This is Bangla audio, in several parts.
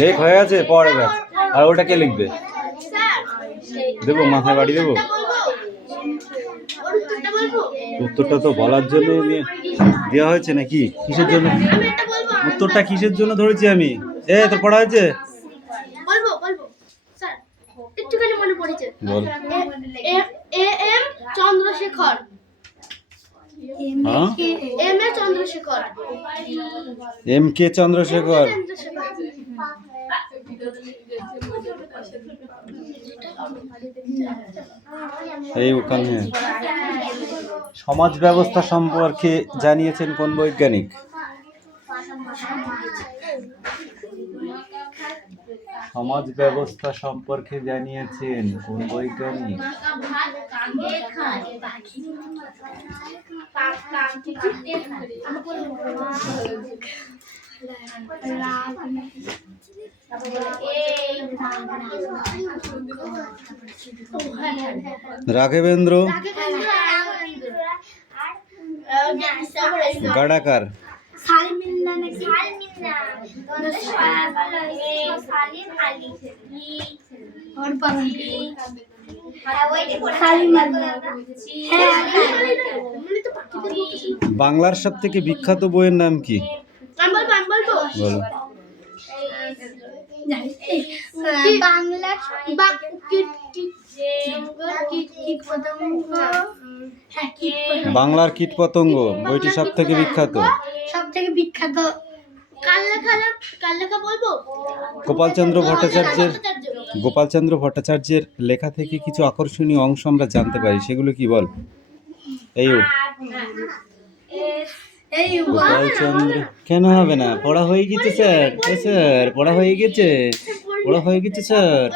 লেখ হয়ে গেছে, পড় এবার। আর ওটা কে লিখবে? দেবো, মাথায় বাড়ি দেবো। উত্তরটা তো বলার জন্য দেওয়া হয়েছে নাকি? কিসের জন্য উত্তরটা কিসের জন্য ধরেছি আমি? তোর পড়া হয়েছে? বল। চন্দ্রশেখর। M K Chandrashekhar. এই ওখানে সমাজ ব্যবস্থা সম্পর্কে জানিয়েছেন কোন বৈজ্ঞানিক? সমাজ ব্যবস্থা সম্পর্কে জানিয়েছেন কোন বৈজ্ঞানিক? রাঘবেন্দ্র গাডাকার। বাংলার সব থেকে বিখ্যাত বইয়ের নাম কি? বলো। বাংলার কীটপতঙ্গ বইটি সব থেকে বিখ্যাত। গোপালচন্দ্র ভট্টাচার্যের লেখা থেকে কিছু আকর্ষণীয় অংশ আমরা জানতে পারি, সেগুলো কি বল? গোপালচন্দ্র কেন হবে না? পড়া হয়ে গেছে স্যার। স্যার পড়া হয়ে গেছে, স্যার।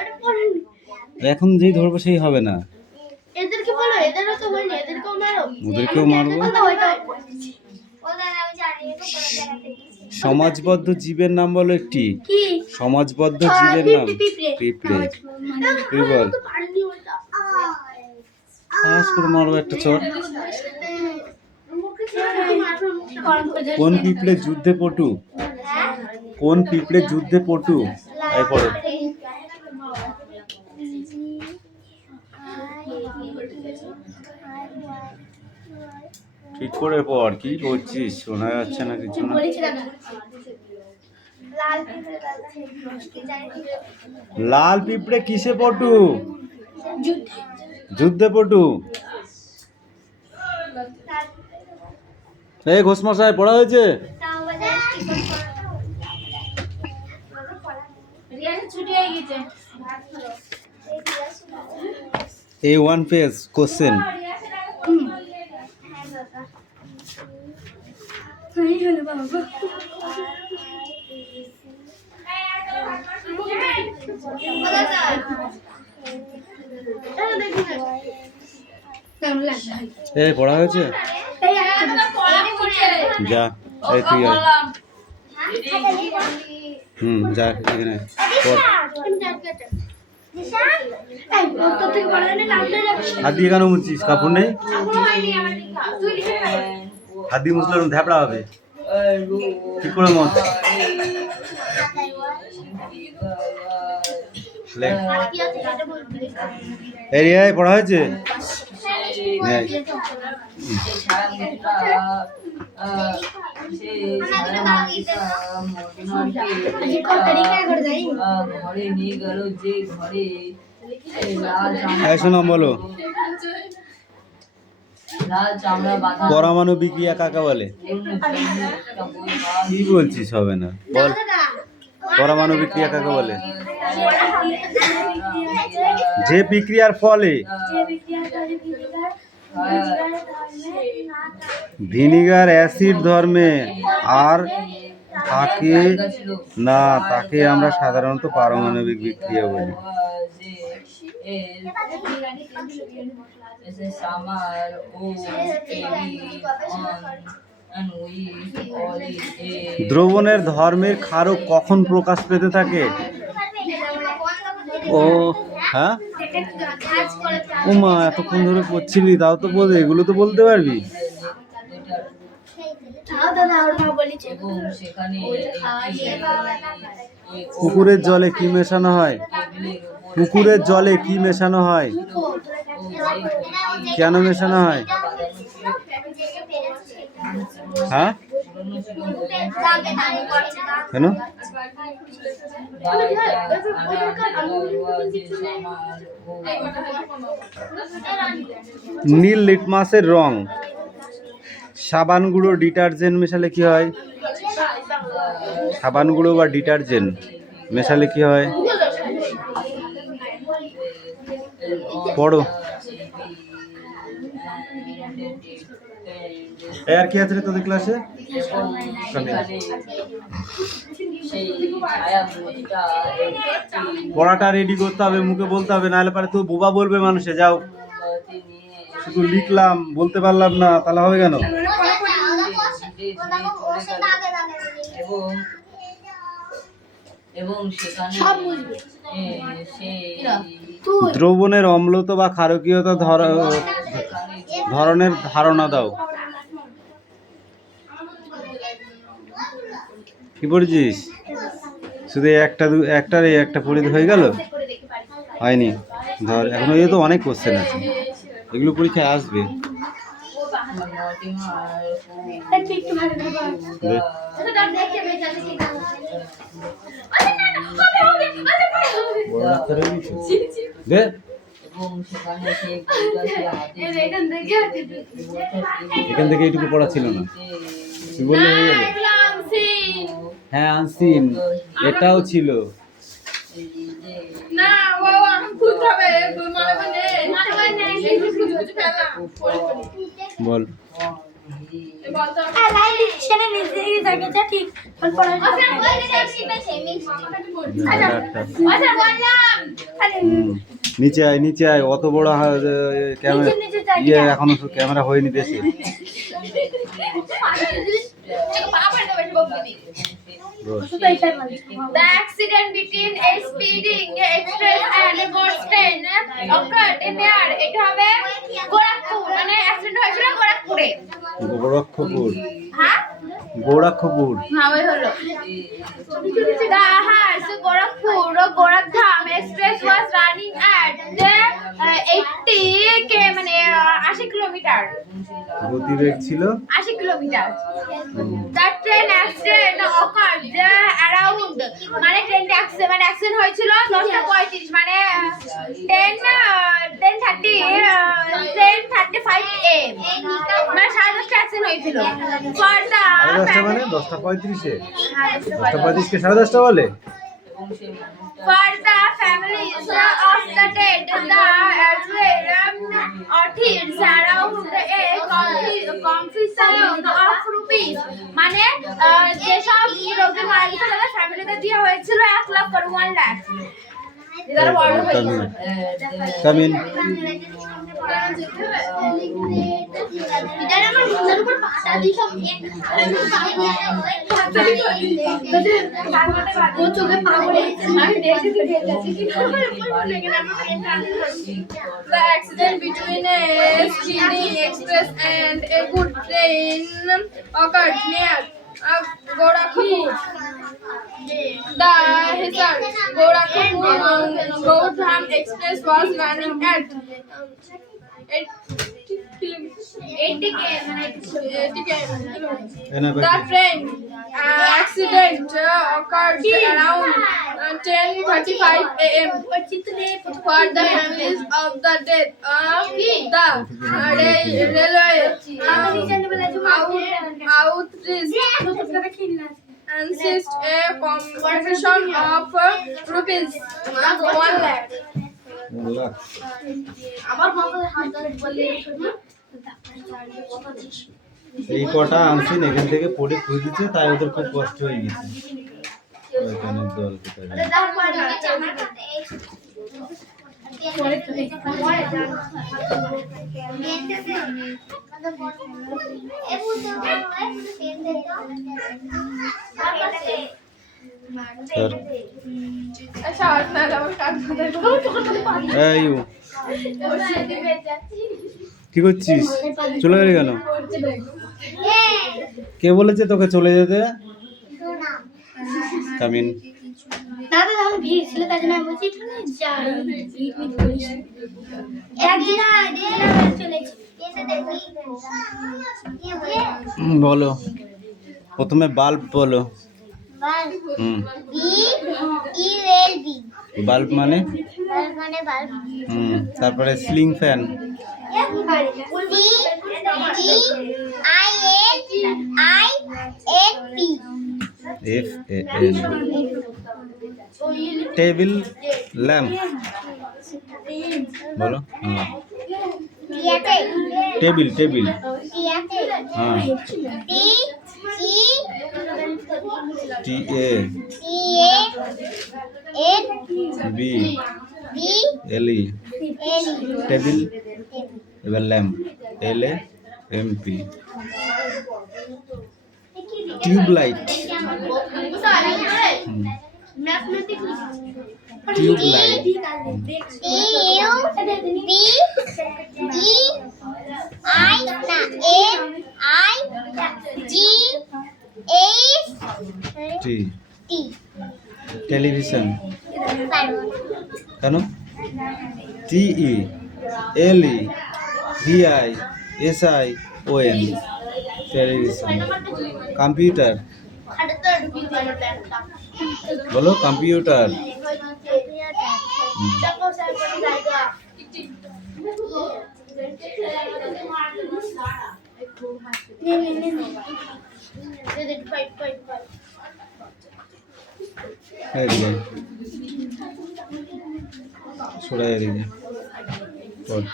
এখন যেই ধরবো সেই হবে না, ওদেরকেও মারবো। সমাজবদ্ধ জীবের নাম বলো একটি। সমাজবদ্ধ জীবের নাম? পিঁপড়ে। তুই বল। মারবো একটা চোর। কোন পিঁপড়ে যুদ্ধে পটু? কোন পিঁপড়ে যুদ্ধে পটু? এই পড়ো। ঠিক করে পড়। কি করছিস? শোনা যাচ্ছে না কিছু না। লাল পিঁপড়ে কিসে পটু? যুদ্ধে পটু। এই ঘোষমশাই পড়া হয়েছে? A1 page question. পড়া হয়েছে? যা, এই তুই যা এখানে পড়। হাত দিয়ে কেন মুছছিস? কাপড় নেই? হাত দিয়ে মুছলে ধ্যাপড়া হবে। ঠিক করে মত। এরিয়ায় পড়া হয়েছে? শোনা বলো। পরমাণু বিক্রিয়া কাকে বলে? কি বলছিস? হবে না, বল। পরমাণু বিক্রিয়া কাকে বলে? যে বিক্রিয়ার ফলে ভিনিগার অ্যাসিড ধর্মে আর থাকে না, তাকে আমরা সাধারণত পারমাণবিক বিক্রিয়া বলি। দ্রবণের ধর্মের ক্ষারক কখন প্রকাশ পেতে থাকে? হ্যাঁ ওমা এতক্ষণ ধরে পড়ছিলি, তাও তো বল, এগুলো তো বলতে পারবি। পুকুরের জলে কি মেশানো হয়? পুকুরের জলে কি মেশানো হয়? কেন মেশানো হয়? হ্যাঁ কেন? নীল লিটমাসের রং। সাবান গুঁড়ো ডিটারজেন্ট মেশালে কি হয়? সাবান গুঁড়ো বা ডিটারজেন্ট মেশালে কি হয়? পড়ো। আর কি আছে রে তোদের ক্লাসে? পড়াটা রেডি করতে হবে, মুখে বলতে হবে, নাহলে পারে তো বোবা বলবে মানুষে। যাও, শুধু লিখলাম বলতে পারলাম না, তাহলে হবে কেন? দ্রবণের অম্লতা বা ক্ষারকীয়তা ধরনের ধারণা দাও। কি পড়েছিস? শুধু একটা পড়ে হয়ে গেল? হয়নি, ধর এখনো এ তো অনেক কোশ্চেন আছে, এগুলো পরীক্ষায় আসবে। এখান থেকে এইটুকু পড়া ছিল না, তুই বললে হয়ে যাবে। হ্যাঁ আনসিন, এটাও ছিল। বল নিচে আয়, নিচে আয়, অত বড় ক্যামেরা ইয়ে এখনো ক্যামেরা হয়নি দেশে। The accident between a speeding express and a goods train occurred in air. এটা হবে গোরখপুর, মানে অ্যাক্সিডেন্ট হয়েছিল গোরখপুরে। গোরক্ষপুর? হ্যাঁ গোরক্ষপুর। হ্যাঁ ওই হলো। The Gorakhpur Gorakhdam express was running at 80 km, মানে 80 কিলোমিটার। গতিবেগ ছিল 80 kilometre. The train accident occurred around, মানে ট্রেনটা অ্যাক্সিডেন্ট হয়েছিল 10:35, মানে 10:35 am, মানে 10:30 অ্যাক্সিডেন্ট হয়েছিল। For the 10:30 মানে 10:35-এ? 10:35-কে 10:30 বলে? For the families of the dead, the authorities around a compensation of rupees, মানে যেসব রোগী মারা গেছে তাদের ফ্যামিলিতে দেওয়া হয়েছিল 1 লাখ করে, 1 লাখ। এটার বড় হয়েছে। কামিন এটার আমার মুখের উপর পাতা দিয়ে সব ও চোখে পাগল আমি দেখেছি। The accident between a speeding express and a goods train occurred near Gorakhpur. The Hisar Gorakhpur Gourdham Express was running at 80 km. The train accident occurred around 10:35 am. For the families of the dead, the railway outreach insist a compensation of rupees 1 lakh. এই কটা আনসিন এখান থেকে পড়ে খুঁজেছে, তাই ওদের খুব কষ্ট হয়ে গেছে। ওইখানে দল স্যার শর্ট না আমার কান এই ইউ, কি করছিস? চলে গেলি কেন? কে বলেছে তোকে চলে যেতে? কামিন। দাদা যখন ভিড় ছিল তার জন্য আমি বলছি একটু যাই ভিড় করিস একদিন চলেছি এসে দেখি বলো, প্রথমে বাল্ব বলো। বাল্ব হুম, B E L B bulb মানে? বাল্ব মানে বাল্ব হুম, তারপরে ceiling fan. C E I N P F A N. Table lamp বলো। হ্যাঁ, টিয়াতে টেবিল টেবিল। টিয়াতে হ্যাঁ, T E T A T A N B B L E. L table, এবার lamp L A M P. Tube light. Tube light. T U B E I না N I G H T. T television. পারবো কেন? T E L E V I S I O N. Television. Computer বলো, কম্পিউটার। এদিকে সরে এদিকে পড়।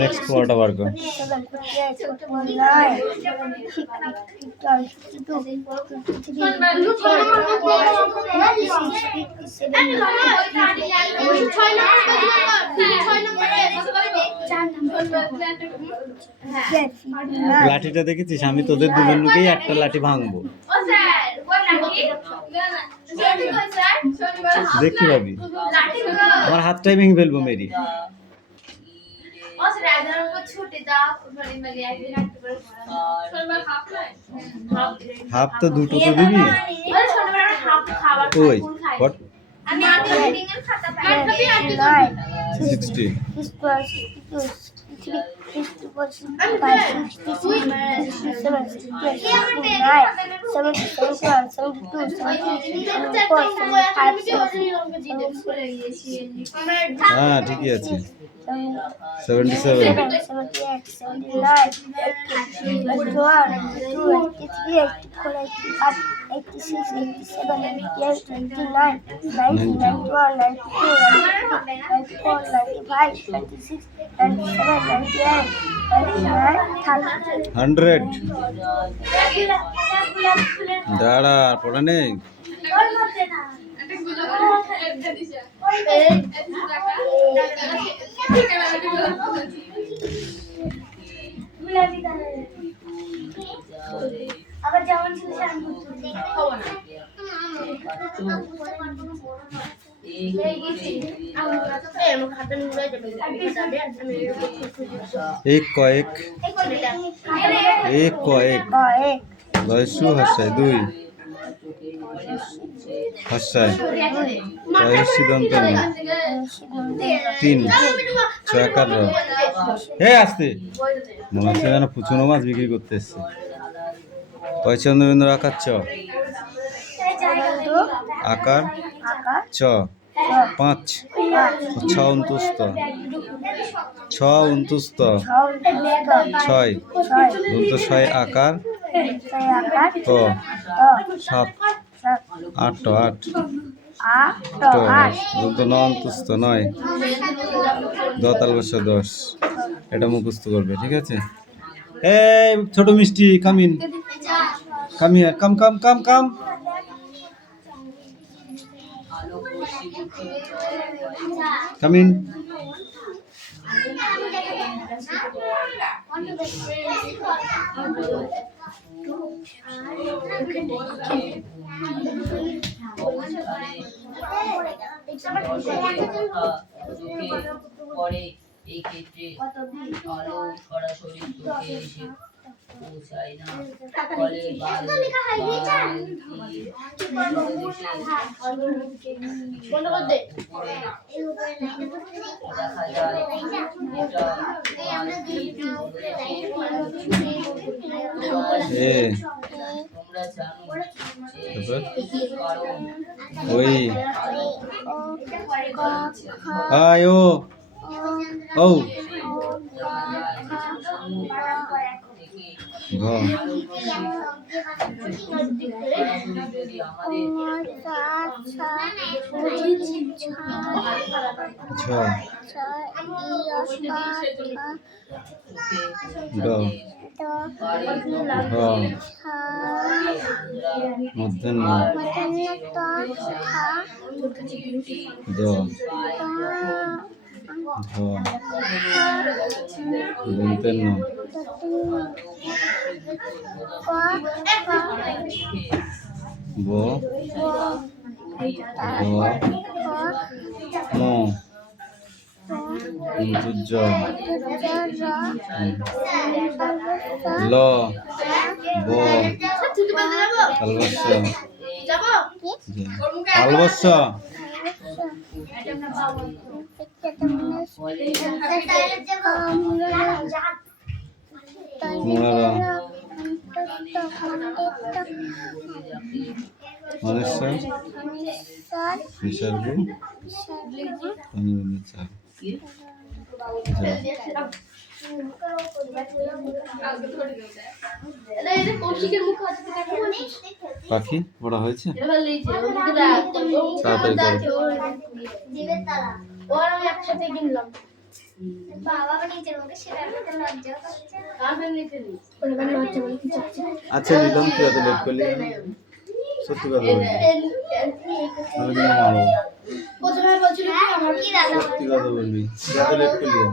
নেক্সট পড়াটা বার কর। লাঠিটা দেখেছিস? আমি তোদের দুজনকেই একটা লাঠি ভাঙবো, দেখতে পাবি। আমার হাতটাই ভেঙে ফেলবো মেরি। হাফ তো দুটো তো দিবি। ওই হট 60 হ্যাঁ ঠিকই আছে। 77 100 দাঁড়া, পড়া নেই। আবার যেমন ছিল एक को एक लयसु हसाय दुई हसाय लयसि दंत तीन ছয়কার এই আসতে মনে হচ্ছে যেন পুচুনো মাছ বিক্রি করতে এসছে। পয়চন্দ্রবিন্দু আকার চ আকার চ 5 ছ অন্তুস্ত 6 দন্ত 6 আকার ক 7 8 8 আ ট আট দন্ত নন্তুস্ত নয়, দ তালবস্য 10। এটা মুখস্থ করবে, ঠিক আছে? এই ছোট মিষ্টি, come in, come here, come come come come. Come in. পরে এই ক্ষেত্রে আলো সরাসরি চোখে এসে পৌঁছায় না, ফলে দেখা যায় এটা এ তোমরা জানো যে তারপর কারণ ওই আয় ও ও ঘ যদি আমাদের ছ ড ঘ মূর্ধন্য দ ধ দন্তেন্য ব ভ ম জ ল ব তালবস্য তালবস্য মুড়ারা মনেশ্বর বিসর্গ চার পাখি বড় হয়েছে, তাড়াতাড়ি করো। একসাথে কিনলাম বাবা নিজের মুখে সেটা লজ্জা করছে আচ্ছা নিলাম, তুই এত লেট করলি কেন? সত্যি কথা বলবি, আমি কিন্তু মারবো। প্রথমে বলছিল কি আমার কি দাদা সত্যি কথা বলবি, তুই এত লেট করলি কেন?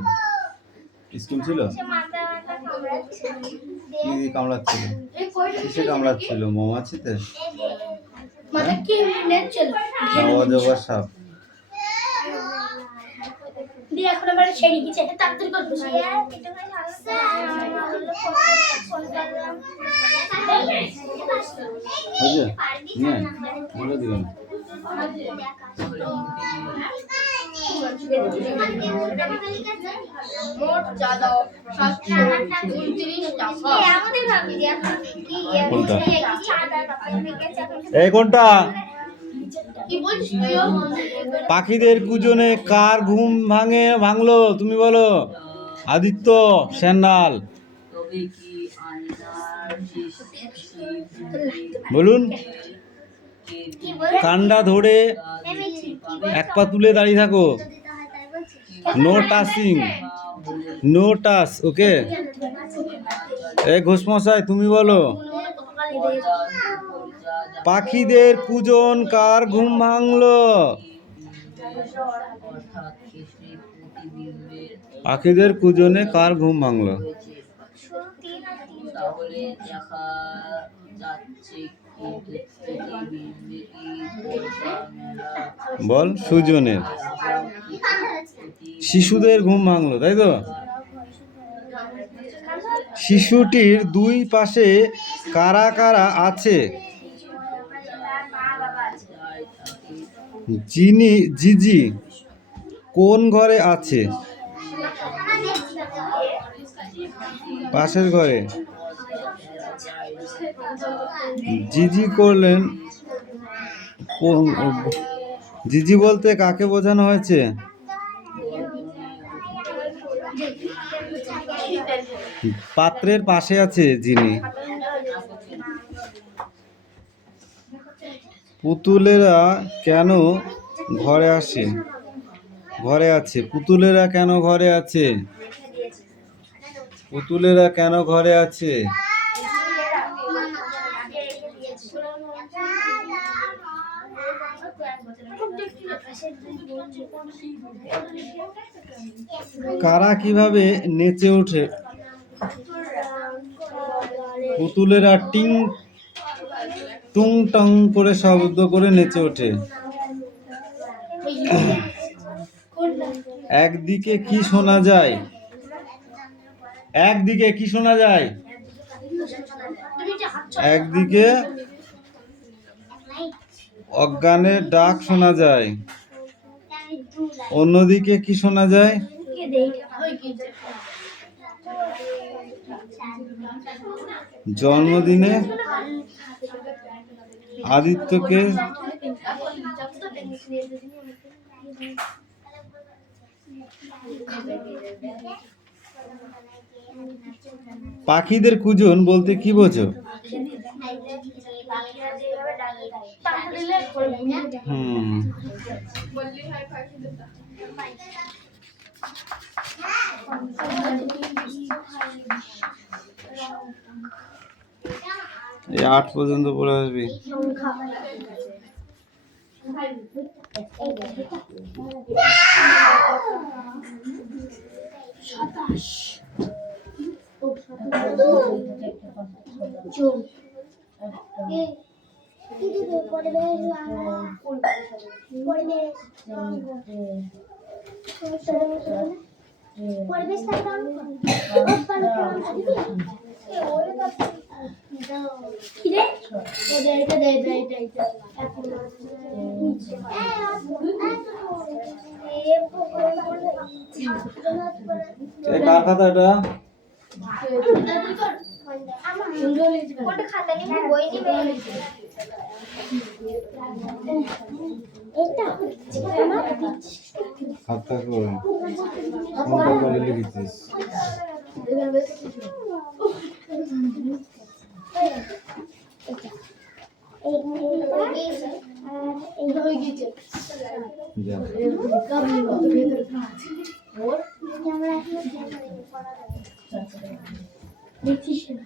স্কুল ছিল? মাথা মাথা কামড়াচ্ছে কি কামড়াচ্ছিল? কিসে কামড়াচ্ছিল? মৌমাছিতে? মানে কি নেচছিল না অজগর সাপ? দিয়ে এখন আবার ছেড়ে গিয়েছে তাড়াতাড়ি করবো এটা ভাই ফোন করলাম বুঝলে? নিয়ে বলে দিলাম। মোট চাঁদা 729 টাকা। আমাদের ভাবি যে এখন কি কোনটা? চাঁদা টাকা গেছে এখন এই কোনটা? কি বলছিস তুইও? পাখিদের কুজনে কার ঘুম ভাঙলো তুমি বলো? আদিত্য স্যান্ডাল তবে কি আয়নার বলুন। কি বল কান্ডা ধরে এক পা তুলে দাঁড়িয়ে থাকো, নো টাচিং, নো টাচ, ওকে? এই ঘোষমশাই তুমি বলো, পাখিদের কুজন কার ঘুম ভাঙলো? অর্থাৎ শেষে প্রতিবিম্বের পাখিদের কুজনে কার ঘুম ভাঙলো? তাহলে দেখা যাচ্ছে কি প্রতিবিম্বে কি পয়সা মেলা বল সুজনের। শিশুদের ঘুম ভাঙলো, তাই তো? শিশুটির দুই পাশে কারা কারা আছে? জিজি কোন ঘরে আছে? পাশের ঘরে। জিজি করলেন, জিজি বলতে কাকে বোঝানো হয়েছে? পাত্রের পাশে আছে যিনি। পুতুলেরা কেন ঘরে আসে ঘরে আছে? পুতুলেরা কেন ঘরে আছে? পুতুলেরা কেন ঘরে আছে? কারা কিভাবে নেচে ওঠে? পুতুলেরা টিং টুং টং করে শব্দ করে নেচে ওঠে। একদিকে কি শোনা যায়? একদিকে কি শোনা যায়? একদিকে অজ্ঞানের ডাক শোনা যায়, অন্যদিকে কি শোনা যায়? জন্মদিনে আদিত্যকে পাখিদের কুজন বলতে কি বোঝো? এই 8 পর্যন্ত পড়ে আসবি। কার খাতা এটা? খাতা করে কোনটা করে লিখেছিস? দেখছিস না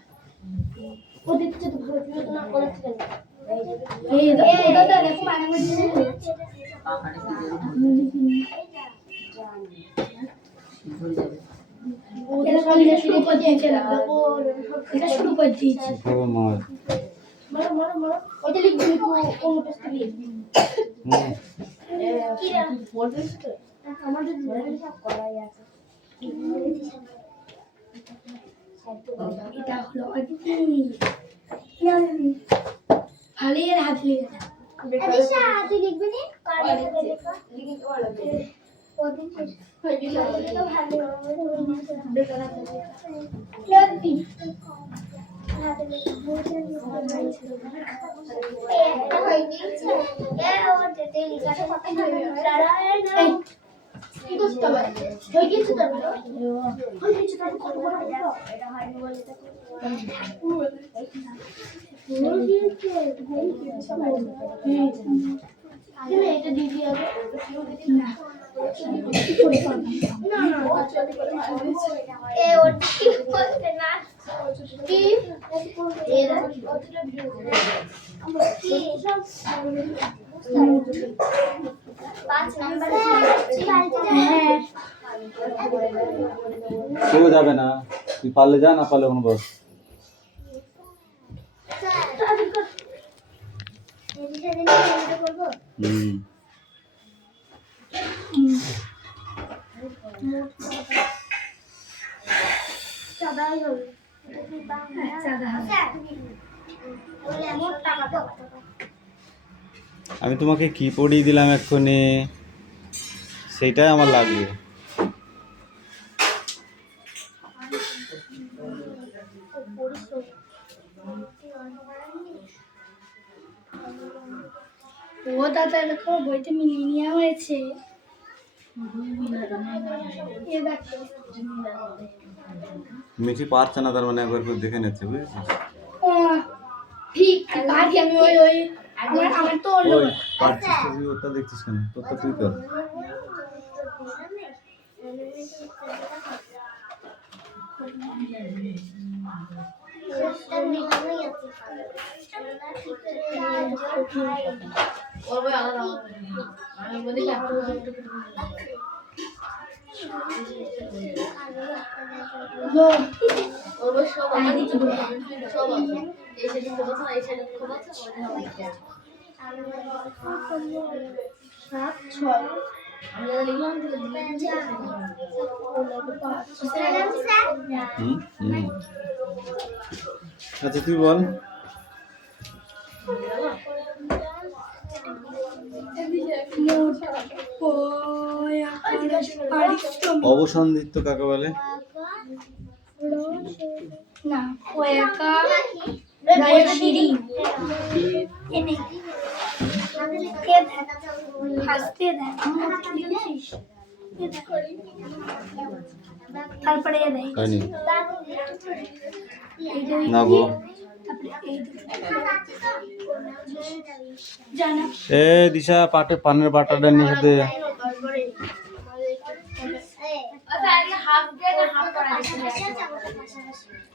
ও দেখছে তো ভালো করে না করেছে ভালোই হাত লেগে হাতে লিখবে নি এটা দিদি কেউ যাবে না, তুই পারলে যা, না পারলে কোনো বস। আমি তোমাকে কি পড়িয়ে দিলাম এক্ষুনি, সেটাই আমার লাগবে। ও দাদা দেখো বইতে মিলিয়ে নেওয়া হয়েছে। মিঠি পারছে না, তার মানে একবার করে দেখে নিচ্ছে, বুঝেছিস? ঠিক পারি আমি ওই আমার তো অন্য ওই পারছিস তো তুই ওটা দেখছিস কেন? তোর তো তুই কর। ওর বই আলাদা আমি বলি একটা ওর বই সব আমার সব আছে এই সাইডে খোলা আছে এই সাইডে খোলা আছে সাত ছয় আমি যা লিখলাম হুম হুম। আচ্ছা তুই বল। অবসন্ধিত্ব কাকে বলে? না পয়াকা গায়ের সিঁড়ি এনে কে দেয় হাসতে দেয় লিখেছিস তারপরে এ দেয় হয়নি এইটা না গো। তারপরে এই জানা এ দিশা পানের বাটাটা নিয়ে সাথে আচ্ছা আজকে হাফ ডে না হাফ করা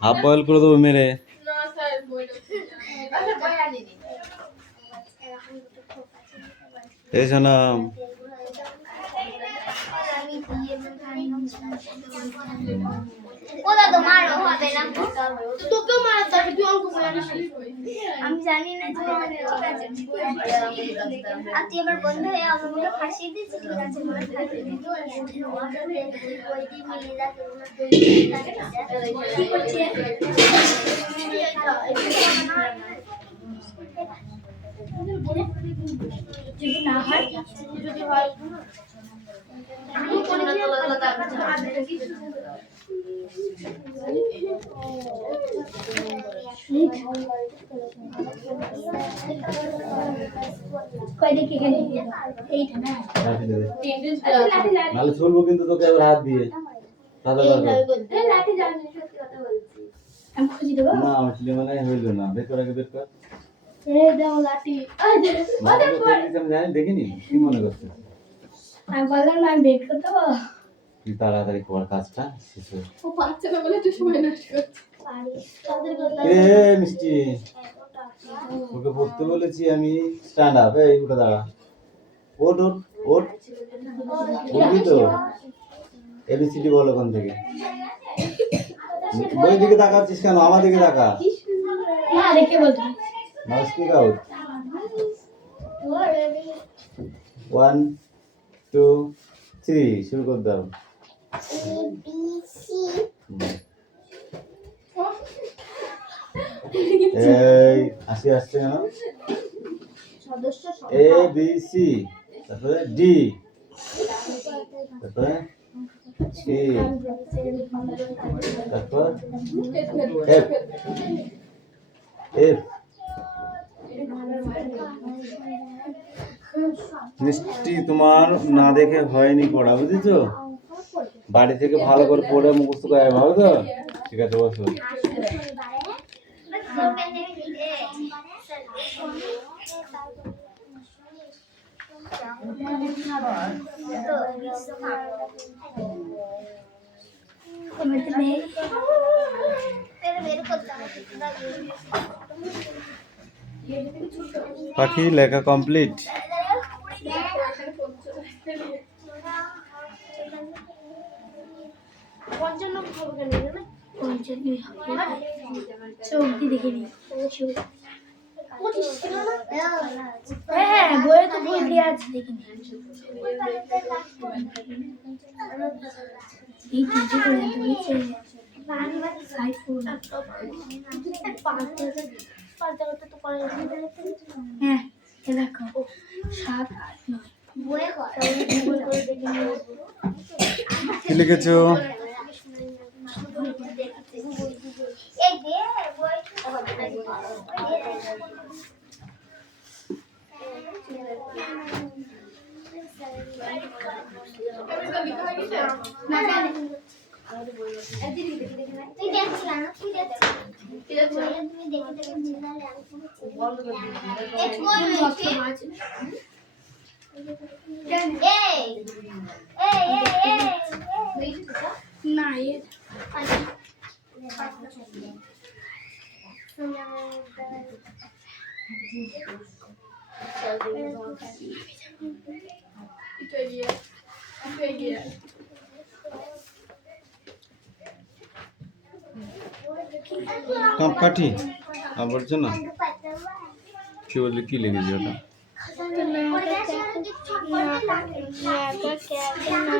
হাফ বয়েল করে দেবো মেরে। না স্যার বই আচ্ছা বই আনি নি এই শোনাম ও দাদা মারো হবে না তোকে মারতে হবে তুই অঙ্ক বলে আমি জানি না যে মানে ঠিক আছে আর তুই আমার বন্ধু হয়ে আমার মনে ফাঁসিয়ে দিয়েছিস ঠিক আছে মনে ফাঁসিয়ে দিয়েছিস কি করছিস যদি না হয় যদি হয় আমি কোন কয়দিন এখানে এইটা না নাহলে চলবো কিন্তু তোকে আবার হাত দিয়ে দাদা দাদা এই লাঠি জানি সত্যি কথা বলছি আমি খুঁজে দেবো না আমার ছেলে মানে হইল না বের কর আগে বের কর। এই দাও লাঠি আমি জানি দেখিনি কি মনে করছিস? আমি বললাম না আমি বের করতে দেবো তুই তাড়াতাড়ি কর কাজটা শেষ হোক। ও পাচ্ছে না বলে একটু সময় নষ্ট করছে এ মিষ্টি তোকে পড়তে বলেছি আমি স্ট্যান্ড আপ এই উঠে দাঁড়া ওঠ ওঠ ওঠ উঠবি তো এবিসিডি বল ওখান থেকে বই দিকে তাকাচ্ছিস কেন আমার দিকে তাকা না রেখে বলতো নাও স্পিক আউট 1 2 3 শুরু কর দাও এই আসি আসছে কেন এ বি সি তারপরে ডি তারপরে সি তারপর এফ এফ মিষ্টি তোমার না দেখে হয়নি পড়া বুঝেছো বাড়ি থেকে ভালো করে পড়ে মুখস্থ করে ভালো তো ঠিক আছে বসো পাখি লেখা কমপ্লিট চোখ দিয়ে দেখে নি হ্যাঁ বইয়ে তো বই দিয়ে আছে দেখিনি এই তিনটে করে হয়েছে হ্যাঁ এ দেখো 7 8 9 কি লিখেছো তুই দেখছিস না তুই দেখছিস তুমি দেখতে দেখছিস না একটু এই না ये কাপ কাঠি আবর্জনা কি বললি কি লেগেছে ওটা না